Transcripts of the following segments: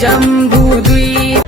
जम्बूद्वीप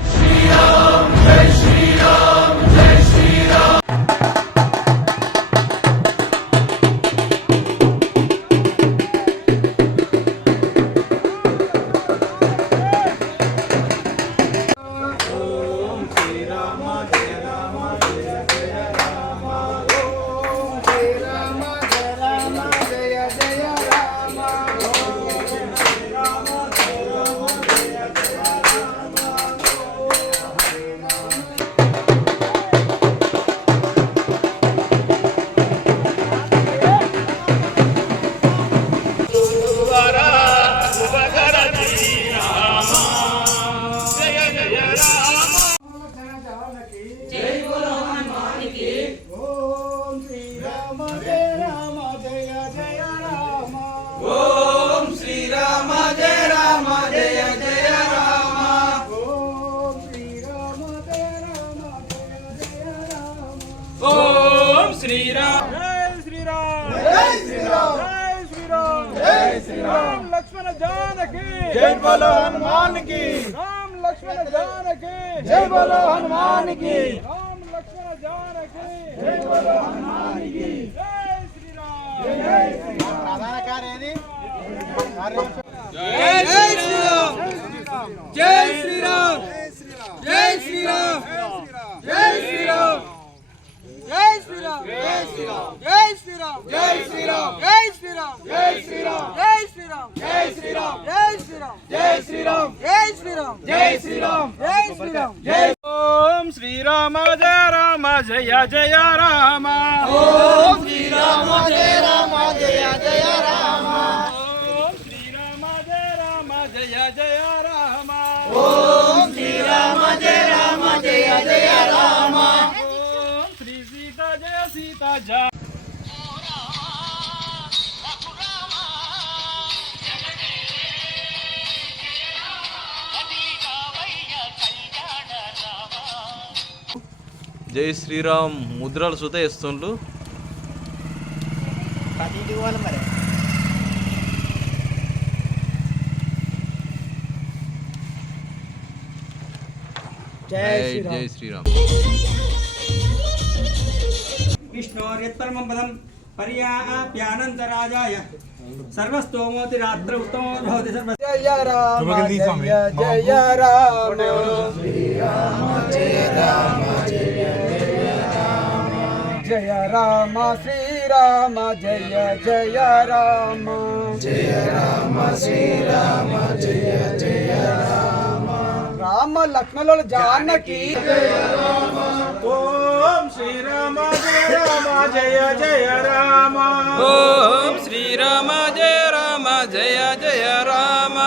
శ్రీరామ జై శ్రీరామ్ జై శ్రీరామ్ జై శ్రీరామ్ జై శ్రీరామ్ రామ్ లక్ష్మణ జానకి జై బోలో హనుమాన్కి రామ్ లక్ష్మణ జానకి జై బోలో హనుమాన్కి రామ్ లక్ష్మణ జానకి జై బోలో హనుమాన్కి జై శ్రీరామ్ జై ప్రధాన కార్యం ఏది జై శ్రీరామ్ జై శ్రీరామ్ జై శ్రీరామ్ జై శ్రీరామ్ జై శ్రీరామ్ జై శ్రీరామ్ జై శ్రీరామ్ జై శ్రీరామ్ జై శ్రీరామ్ జై శ్రీరామ్ జై శ్రీరామ్ జై శ్రీరామ్ జై శ్రీరామ్ జై శ్రీరామ్ జై శ్రీరామ్ జై శ్రీరామ్ జై శ్రీరామ్ జై ఓం శ్రీరామ జయ రామ జయ జయ రామ ఓం శ్రీరామ జయ రామ జయ జయ రామ ఓం శ్రీరామ జయ రామ జయ జయ రామ ఓం శ్రీరామ జయ రామ జయ జయ రామ జై శ్రీరామ్ ముద్రలు సుత ఇస్తుండ్రు జై జై శ్రీరామ్. విష్ణోర్యత్పరమం పదం పర్యాప్యానంతరాజాయ. సర్వస్తోమోతి రాత్ర ఉత్తమో భవతి సర్వ జయ రామ జయ జయ రామ. జయ రామ శ్రీరామ జయ జయ రామ. జయ రామ శ్రీరామ జయ జయ రామ. రామ లక్ష్మణుల జానకి. ఓం శ్రీరామ జయ రామ జయ జయ రామ. ఓం శ్రీరామ జయ రామ జయ జయ రామ.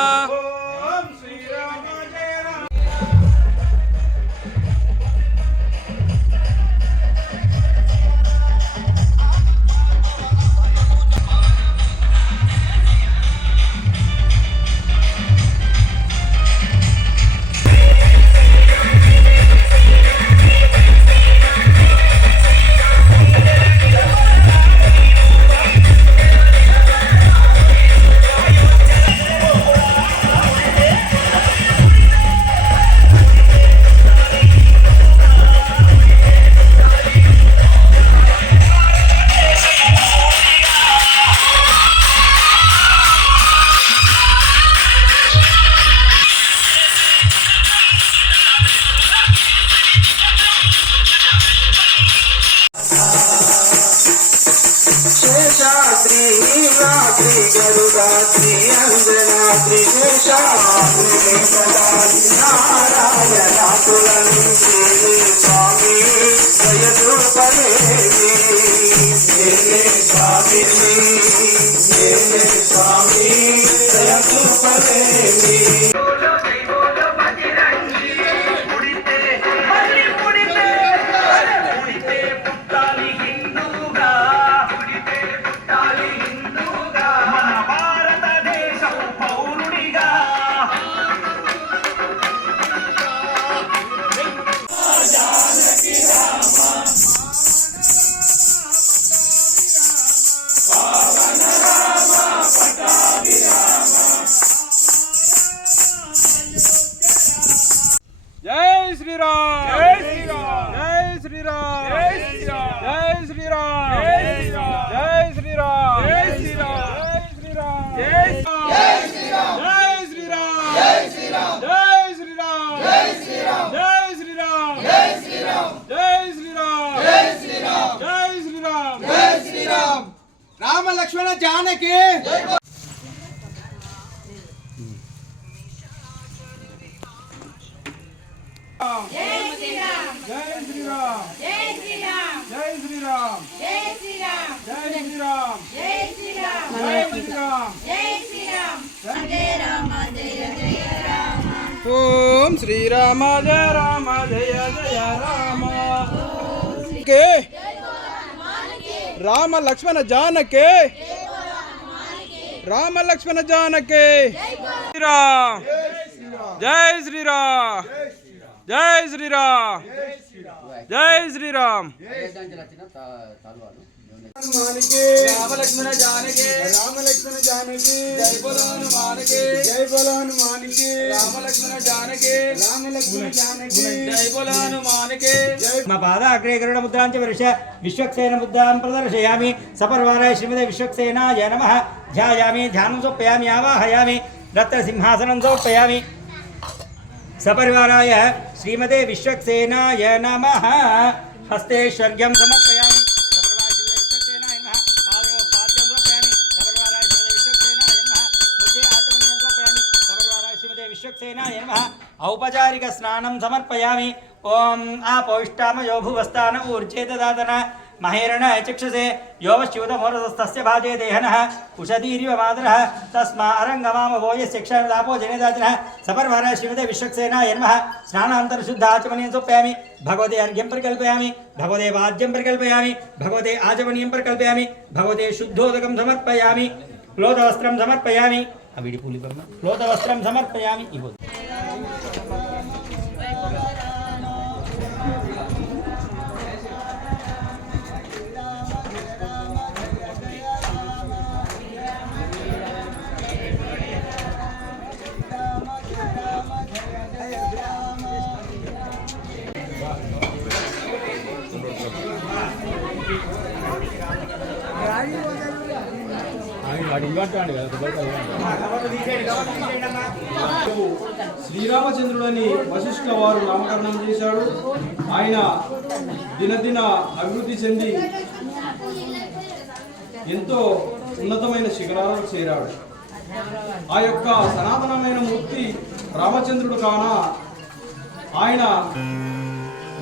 శ్రీ అంజనాద్రి నారాయణాపురం శ్రీ స్వామి స్వామి స్వామి జానకి జై శ్రీరామ్ జై శ్రీరామ్ జై శ్రీరామ్ జై శ్రీరామ్ జై శ్రీరామ్ జై శ్రీరామ్ జై శ్రీరామ్ జై శ్రీరామ్ జై శ్రీరామ్ జయ రామ జయ జయ రామ ఓం శ్రీరామ జయ రామ జయ జయ రామ కే రామ లక్ష్మణ జానకి రామ లక్ష్మణ జానకి శ్రీరామ్. జై శ్రీరామ్. జై శ్రీరామ్. జై శ్రీరామ్. మానకే రామలక్ష్మణ జానకే రామలక్ష్మణ జానకి జై బలాను మానకే జై బలాను మానకే రామలక్ష్మణ జానకే రామలక్ష్మణ జానకి జై బలాను మానకే మా పాద అగ్రే గరుడ ముద్రాంచ విశ్వక్సేన ముద్రాం ప్రదర్శయామి సపరివారాయ శ్రీమతి విశ్వక్సేనాయ నమ ధ్యాయామి ధ్యానం సోపయామి ఆవాహయామి రత్న సింహాసనం సోపయామి సపరివారాయ శ్రీమతే విశ్వక్సేనాయ నమ హస్తేశ్వర్యం సమర్పయామి औपचारिक औपचारिकस्नानं समर्पयामि। ॐ आपोष्टाम यो भुवस्तान ऊर्जे दादन महेरण चक्षसे यो वश्च्यूतमोरतस्तस्य भाजे देहनः। उषधीरिव मातरः तस्मा अरङ्गमामभो यस्य क्षणलापो जनेदाचिनः सपर्वः श्रीमते विश्वक्सेनाय नमः। स्नानान्तरशुद्धाचमनीयं सोप्यामि। भगवते अर्घ्यं प्रकल्पयामि। भगवते वाद्यं प्रकल्पयामि। भगवते आचमनीयं प्रकल्पयामि। भगवते शुद्धोदकं समर्पयामि। लोतवस्त्रं समर्पयामि। अविडिपूलिपर्म लोतवस्त्रं समर्पयामि। इव శ్రీరామచంద్రుడని వశిష్ఠ వారు నామకరణం చేశాడు. ఆయన దినదిన అభివృద్ధి చెంది ఎంతో ఉన్నతమైన శిఖరాలను చేరాడు. ఆ యొక్క సనాతనమైన మూర్తి రామచంద్రుడు కాన ఆయన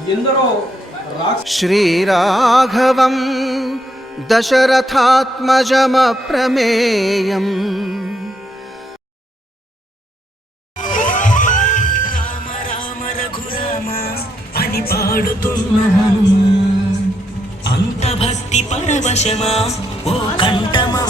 ఎందరో శ్రీరాఘవం దశరథాత్మజమ ప్రమేయం. అని పాడుతున్న అంత భక్తి పరవశమా ఓ కంఠమా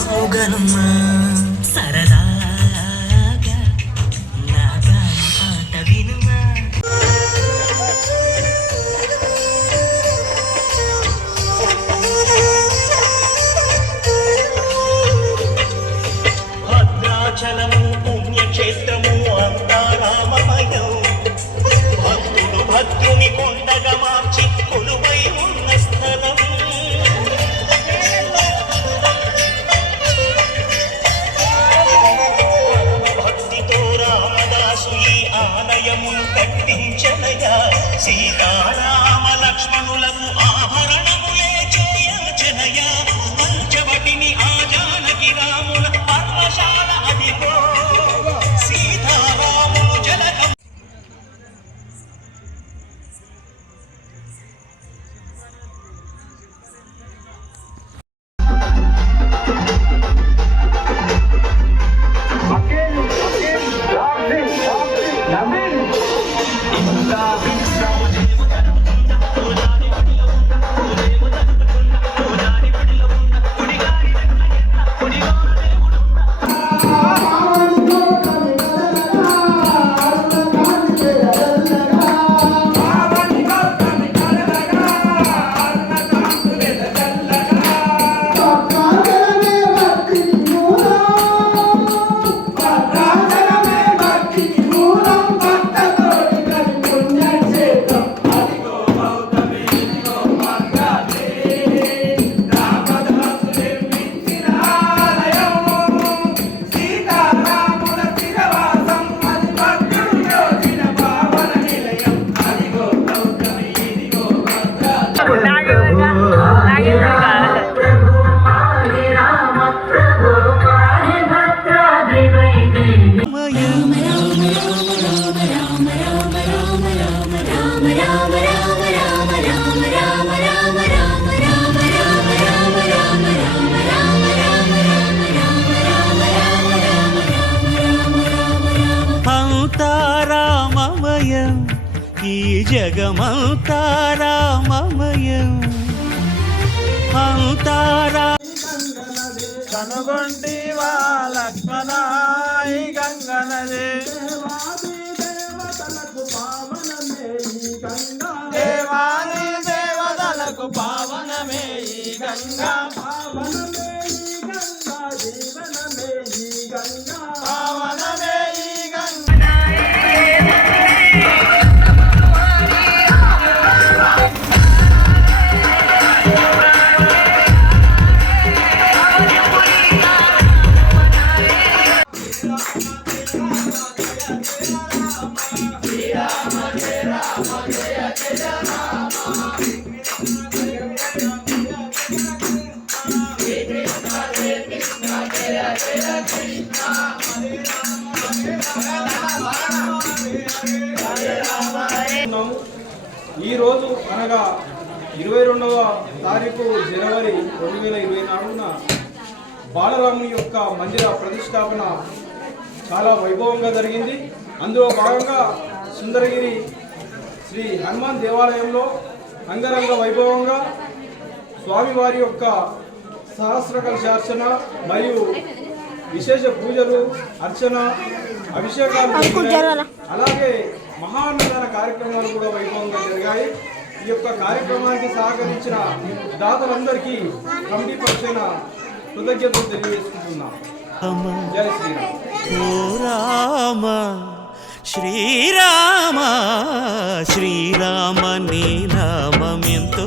పావనమే ఈ గంగా. పావనమే ఈరోజు అనగా ఇరవై రెండవ తారీఖు జనవరి రెండు వేల ఇరవై నాలుగున బాలరాముని యొక్క మందిర ప్రతిష్టాపన చాలా వైభవంగా జరిగింది. అందులో భాగంగా సుందరగిరి శ్రీ హనుమాన్ దేవాలయంలో అంగరంగ వైభవంగా స్వామివారి యొక్క సహస్ర కలశార్చన మరియు విశేష పూజలు అర్చన అభిషేకాలు. అలాగే మహాన్నదాన కార్యక్రమాలు కూడా వైభవంగా జరిగాయి. ఈ యొక్క కార్యక్రమానికి సహకరించిన దాతలందరికీ కమిటీ పక్షాన కృతజ్ఞతలు తెలియజేసుకుంటున్నాం. జై శ్రీరామ్. రామ శ్రీరామ శ్రీరామ నీ నామం ఎంతో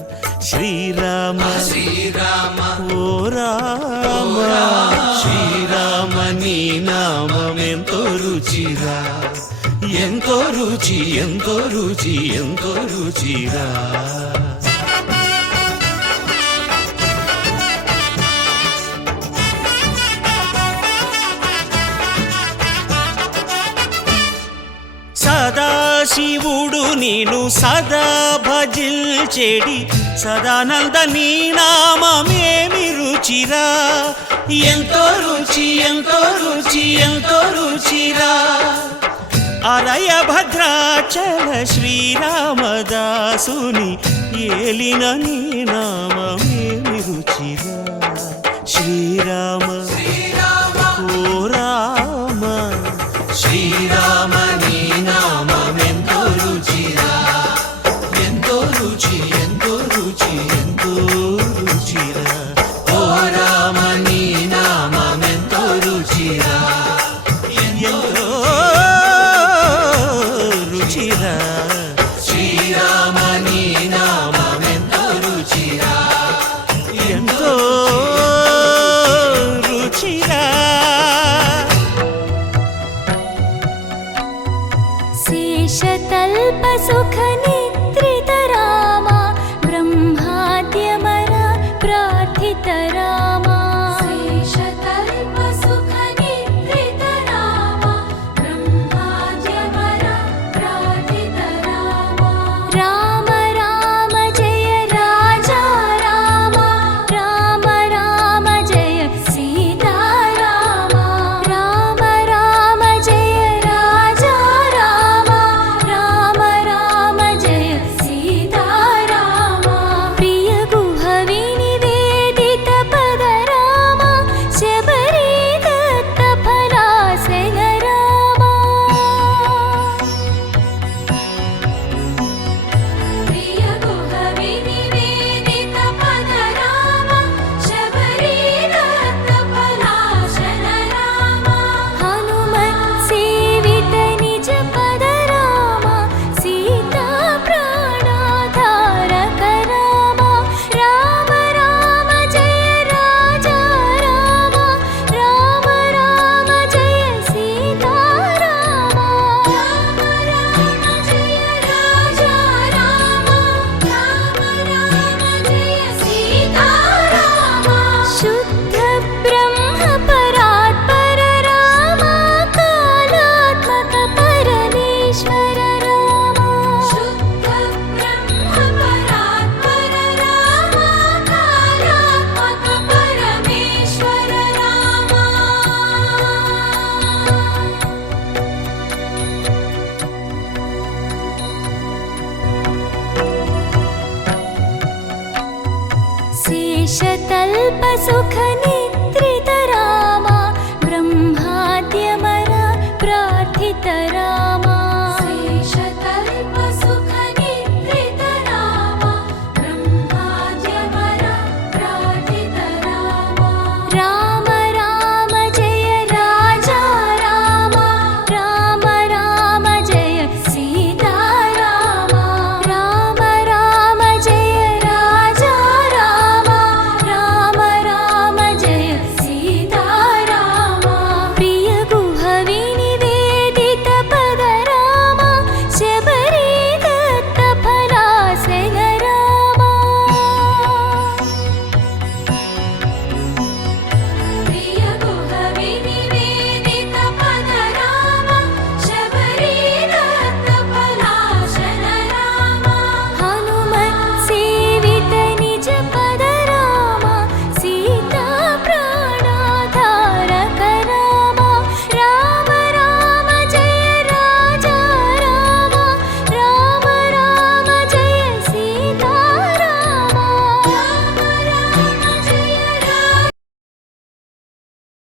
శ్రీరామ. శ్రీరామ ఓ రామ. శ్రీరామ నీ నామమెంతో రుచిరా ఎంతో రుచి ఎంతో రుచి ఎంతో రుచిరా సదాశివుడు నేను సదా భజిల్చెడి సదానంద నీ నామమేమి రుచిరా ఎంతో రుచి ఎంతో రుచి ఎంతో రుచిరా. అరయ భద్రాచల శ్రీరామదాసుని ఏలిన నీ నామం.